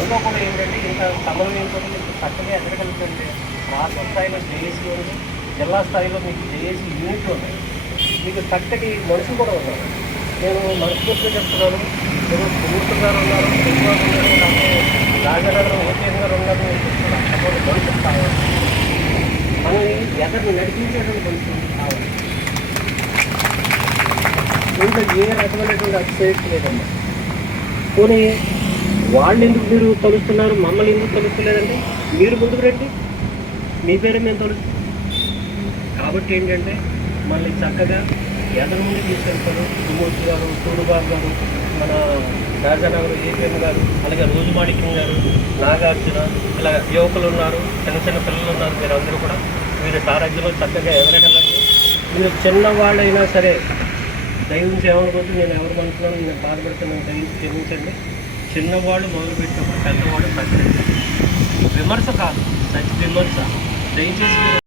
అందులో కూడా ఏంటంటే ఇంత సమన్వయంతో మీకు చక్కగా ఎదగగలుగుతుంటే రాష్ట్ర స్థాయిలో జేఏసీ ఉంది. జిల్లా స్థాయిలో మీకు జేఏసీ యూనిట్లు ఉన్నాయి. మీకు చక్కటి మనుషులు కూడా ఉన్నారు. నేను మనస్ఫూర్తిగా చెప్తున్నాను. నేను సుమూర్తి గారు ఉన్నారు శ్రీనివాస్ ఉన్నారు లేకపోతే రాజనగరం ఓకేన్ గారు ఉన్నారు నేను చెప్తున్నాను అటువంటి మనుషులు కావాలి. మనల్ని ఎదరిని నడిపించేటువంటి మనుషులు కావాలి. ఇంకా ఏ రకమైనటువంటి అతిశయక్తి లేదమ్మా. పోనీ వాళ్ళు ఎందుకు మీరు తలుస్తున్నారు? మమ్మల్ని ఎందుకు తలుస్తలేదంటే మీరు ముందుకు రండి. మీ పేరే మేము తలుస్తాం. కాబట్టి ఏంటంటే మళ్ళీ చక్కగా ఎదరి ముందు తీసుకెళ్తారు. సుమూర్తి గారు సూరుబాబు గారు మన రాజానగర్ ఏపీఎం గారు అలాగే రోజుమాణిక్యం గారు నాగార్జున ఇలా యువకులు ఉన్నారు చిన్న చిన్న పిల్లలు ఉన్నారు మీరు అందరూ కూడా. మీరు సారథ్యంలో చక్కగా ఎదరగలండి మీరు చిన్నవాళ్ళైనా సరే దయవుంచి ఏమనుకోవచ్చు నేను ఎవరు అనుకున్నాను నేను బాధపడుతున్నాను. దయవుంచి క్షమించండి. చిన్నవాడు మొదలుపెట్టినప్పుడు పెద్దవాడు సత్యం విమర్శ కాదు సత్య విమర్శ. దయచేసి